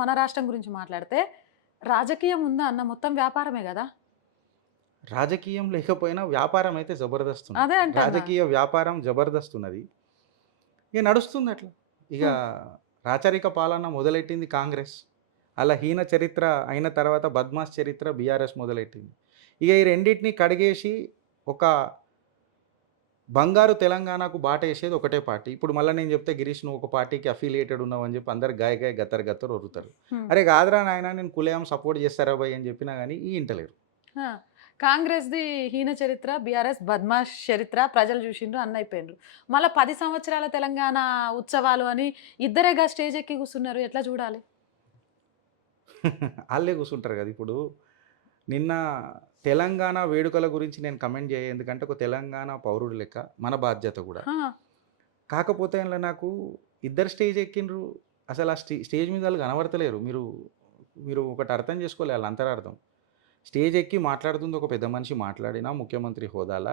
మన రాష్ట్రం గురించి మాట్లాడితే రాజకీయం ఉందా అన్న మొత్తం వ్యాపారమే గదా! రాజకీయం లేకపోయినా వ్యాపారం అయితే జబర్దస్త్ ఉన్నది. అదే అంటన్నా. రాజకీయ వ్యాపారం జబర్దస్త్ ఉన్నది. ఇక నడుస్తుంది అట్లా. ఇక హ్మ్. రాచరిక పాలన మొదలెట్టింది కాంగ్రెస్. అలా హీన చరిత్ర అయిన తర్వాత బద్మాష్ చరిత్ర బీఆర్ఎస్ మొదలెట్టింది. ఇక ఈ రెండిటిని కడిగేసి ఒక బంగారు తెలంగాణకు బాటేసేది ఒకటే పార్టీ. ఇప్పుడు మళ్ళా నేను చెప్తే గిరీష్ నువ్వు ఒక పార్టీకి అఫిలియేటెడ్ ఉన్నావని చెప్పి అందరు గాయ గాయ గత్తర్ గత్తర్ ఒర్రుతారు. హ్మ్. అరే కాదురా నాయనా నేను కులయం సపోర్ట్ చేస్తారా భయ్ అని చెప్పినా గానీ ఇంటలేరు. ఆ! కాంగ్రెస్‌ది హీన చరిత్ర, బీఆర్ఎస్ బద్మాష్ చరిత్ర ప్రజలు జూషిండ్రు అన్నయిపోయిండ్రు. మళ్ళా 10 సంవత్సరాల తెలంగాణ ఉత్సవాలు అని ఇద్దరేగా స్టేజ్ ఎక్కి కూసున్నారు. ఎట్లా జూడాలి? ఆళ్ళే కూర్చుంటారు కదా! ఇప్పుడు నిన్న తెలంగాణ వేడుకల గురించి నేను కమెంట్ చేయ ఎందుకంటే ఒక తెలంగాణ పౌరుడు లెక్క మన బాధ్యత కూడా. ఆ! కాకపోతే అందులో నాకు ఇద్దరు స్టేజ్ ఎక్కిండ్రు. అసలు ఆ స్టేజ్ మీద ఆళ్ళు కనబడతలేరు. మీరు మీరు ఒకటి అర్థం చేసుకోవాలి ఆళ్ళ అంతరార్థం. స్టేజ్ ఎక్కి మాట్లాడుతుంది ఒక పెద్ద మనిషి మాట్లాడినా ముఖ్యమంత్రి హోదాల.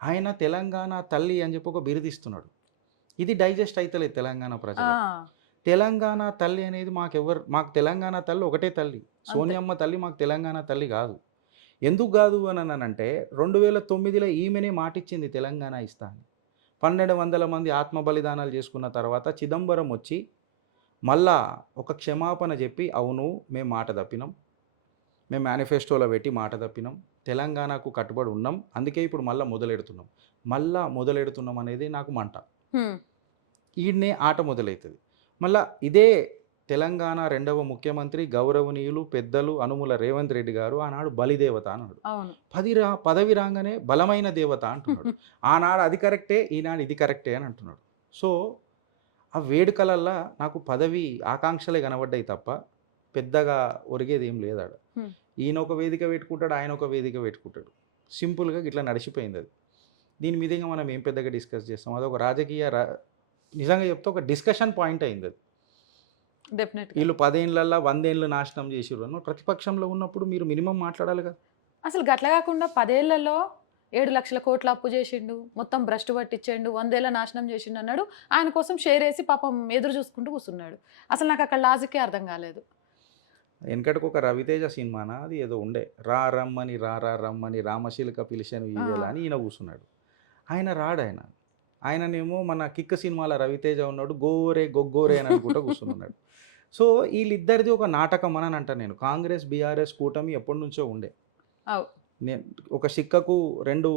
ఆయన తెలంగాణ తల్లి అని చెప్పి ఒక బిరుదిస్తున్నాడు. ఇది డైజెస్ట్ అయితలేదు తెలంగాణ ప్రజలకు. ఆ! తెలంగాణ తల్లి అనేది మాకు తెలంగాణ తల్లి ఒకటే తల్లి. అంతే. సోనియమ్మ తల్లి మాకు తెలంగాణ తల్లి గాదు. ఎందుకు గాదు అననంటే 2009లో ఈమెనే మాటిచ్చింది తెలంగాణ ఇస్తా అని. 1200 మంది ఆత్మ బలిదానాలు చేసుకున్న తర్వాత చిదంబరం వచ్చి మళ్ళా ఒక క్షమాపణ జెప్పి, అవును మేము మాట తప్పినాం. మేము మేనిఫెస్టోలో పెట్టి మాట తప్పినాం. తెలంగాణకు కట్టుబడి ఉన్నాం. అందుకే ఇప్పుడు మళ్ళా మొదలెడుతున్నాం. మళ్ళా మొదలెడుతున్నాం అనేది నాకు మంట. హ్మ్. ఈడనే ఆట మొదలైతది. మళ్ళా ఇదే తెలంగాణ రెండవ ముఖ్యమంత్రి గౌరవనీయులు, పెద్దలు అనుముల రేవంత్ రెడ్డి గారు ఆనాడు బలిదేవత అన్నాడు. అవును. పదవి రాంగానే బలమైన దేవత అంటున్నాడు. ఆనాడు అది కరెక్టే, ఈనాడు ఇది కరెక్టే అని అంటున్నాడు. సో, ఆ వేడుకలల్లా నాకు పదవి ఆకాంక్షలే కనబడ్డాయి తప్ప, పెద్దగా ఒరిగేదేం లేదాడ. హ్మ్. ఈయన ఒక వేదిక పెట్టుకుంటాడు, ఆయన ఒక వేదిక పెట్టుకుంటాడు. సింపుల్‌గా గిట్లా నడిచిపోయిందది. దీని మీద ఇంగ మనం ఏం పెద్దగా డిస్కస్ చేస్తాం. అదొక నిజంగా చెప్తే ఒక డిస్కషన్ పాయింట్ అయిందది. డెఫినెట్‌గా. ఈళ్ళు 10 ఏండ్లల్లా 100 ఏండ్లు నాశనం చేసిర్రు అని ప్రతిపక్షంలో ఉన్నప్పుడు మీరు మినిమమ్ మాట్లాడాలి కదా! అసలు గట్ల గాకుండా 10 ఏళ్లలో 7,00,000,00,000 అప్పు జేషిండు. మొత్తం భ్రష్టు పట్టిచ్చిండు. 100 ఏళ్ల నాశనం జేషిండన్నాడు. ఆయన కోసం షేరేసి పాపం ఎదురు జూసుకుంటూ కూసున్నాడు. అసలు నాకక్కడ లాజిక్కే అర్థం గాలేదు. వెనకటికొక 'రవితేజ' సినిమానా అది ఏదో ఉండే. 'రా రమ్మని రారా రమ్మని రామచిలుక పిలిచెను ఆ! ఈవెల' అని ఈయన కూసున్నాడు. ఆయన రాడాయన. ఆయననేమో మన 'కిక్' సినిమాల 'రవితేజ' ఉన్నాడు. గోరే గొగ్గోరే అని అనుకుంటా కూర్చొనున్నాడు. సో, ఈళ్ళిద్దరిది ఒక నాటకం అని అంటా నేను. కాంగ్రెస్, బీఆర్ఎస్ కూటమి ఎప్పటినుంచో ఉండే. అవు. నేను ఒక సిక్కకు 2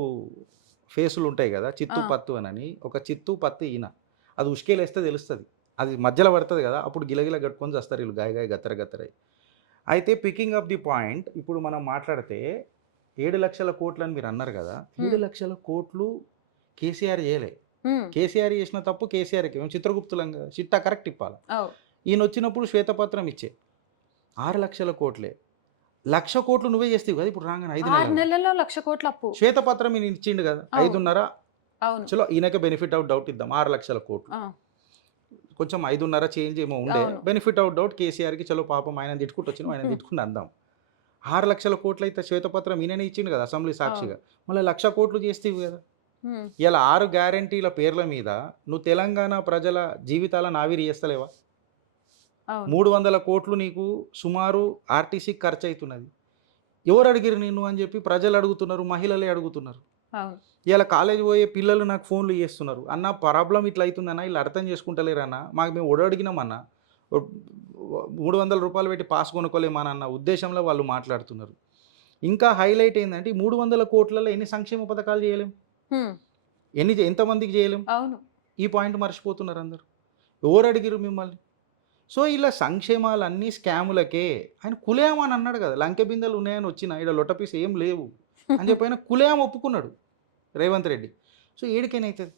ఫేసులుంటాయి గదా! ఆ! చిత్తు, పత్తు అనని. ఒక చిత్తు, పత్తు ఈయన. అది ఉష్కేలేస్తే తెలుస్తది. అది మధ్యలో పడతది గదా! అప్పుడు గిలగిల గట్టుకొని చస్తారు ఈళ్ళు గాయ గాయ గత్తర గత్తరై. అయితే పికింగ్ అప్ ది పాయింట్ ఇప్పుడు మనం మాట్లాడితే 7,00,000,00,000 అని మీరన్నారు గదా! హ్మ్. 7,00,000,00,000 కేసీఆర్ జేయలే. హ్మ్. కేసీఆర్ చేసిన తప్పు కేసీఆర్‌కి. మేము చిత్రగుప్తులం గదా! చిట్టా కరెక్ట్ ఇప్పాల. అవు. ఈయనొచ్చినప్పుడు శ్వేతపత్రం ఇచ్చే. 6,00,000,00,000 1,00,000,00,000 నువ్వే చేస్తీవి గదా! ఇప్పుడు రాంగానే 5 6 నెలల్లో. నెలల్లో 1,00,000,00,000 అప్పు. శ్వేతపత్రం ఈయన ఇచ్చిండు గదా! అవు. 5.5 అవును. చలో ఈయనకే బెనిఫిట్ ఆఫ్ డౌట్ ఇద్దాం. 6,00,000,00,000 ఆ! కొంచెం 5.5 చేంజ్ ఏమో ఉండే. అవును. బెనిఫిట్ ఆఫ్ డౌట్ కేసీఆర్‌కి చలో పాపం ఆయనను తిట్టుకుంటూ వచ్చినాం. ఆయనను తిట్టుకుంటూ అందాం. 6,00,000,00,000 అయితే శ్వేతపత్రం ఈయననే ఇచ్చిండు గదా! అసెంబ్లీ అవును. సాక్షిగా. మళ్ళా 1,00,000,00,000 చేస్తీవి గదా! హ్మ్. ఇయాల 6 గ్యారంటీల పేర్ల మీద నువ్వు తెలంగాణ ప్రజల జీవితాలను ఆవిరి చేస్తలేవా? అవును. 300,00,00,000 నీకు సుమారు ఆర్టీసీకి ఖర్చయితున్నది. ఎవరు అడిగిర్రు నిన్ను అని జెప్పి ప్రజలు అడుగుతున్నారు. మహిళలే అడుగుతున్నారు. అవును. ఇయాల కాలేజీ పోయే పిల్లలు నాకు ఫోన్‌లు చేస్తున్నారు. "అన్న ప్రాబ్లమ్ ఇట్లా అయితుందన్న. ఈళ్ళు అర్థం చేసుకుంటలేరన్న. మాకు మేము ఒడడిగినామన్న. ఒ రూ. 300 పెట్టి పాస్ కొనుక్కోలేమనన్న ఉద్దేశంలో వాళ్ళు మాట్లాడుతున్నారు." ఇంకా హైలైట్ ఏందంటే ఈ 300,00,00,000లో ఎన్ని సంక్షేమ పథకాలు చేయలేం? హ్మ్. ఎంతమందికి చేయలేం? అవును. ఈ పాయింట్ మర్చిపోతున్నారు అందరూ. ఎవరు అడిగిర్రు మిమ్మల్ని? సో, ఇలా సంక్షేమాలన్నీ స్కాములకే. ఆయన కులేయం అని అన్నాడు కదా! లంకె బిందెలు ఉన్నాయని వచ్చిన ఈడ లొట్టపీస్ ఏం లేవు అని చెప్పి ఆయన కులేయం ఒప్పుకున్నాడు రేవంత్ రెడ్డి. సో, ఏడికేనైతది?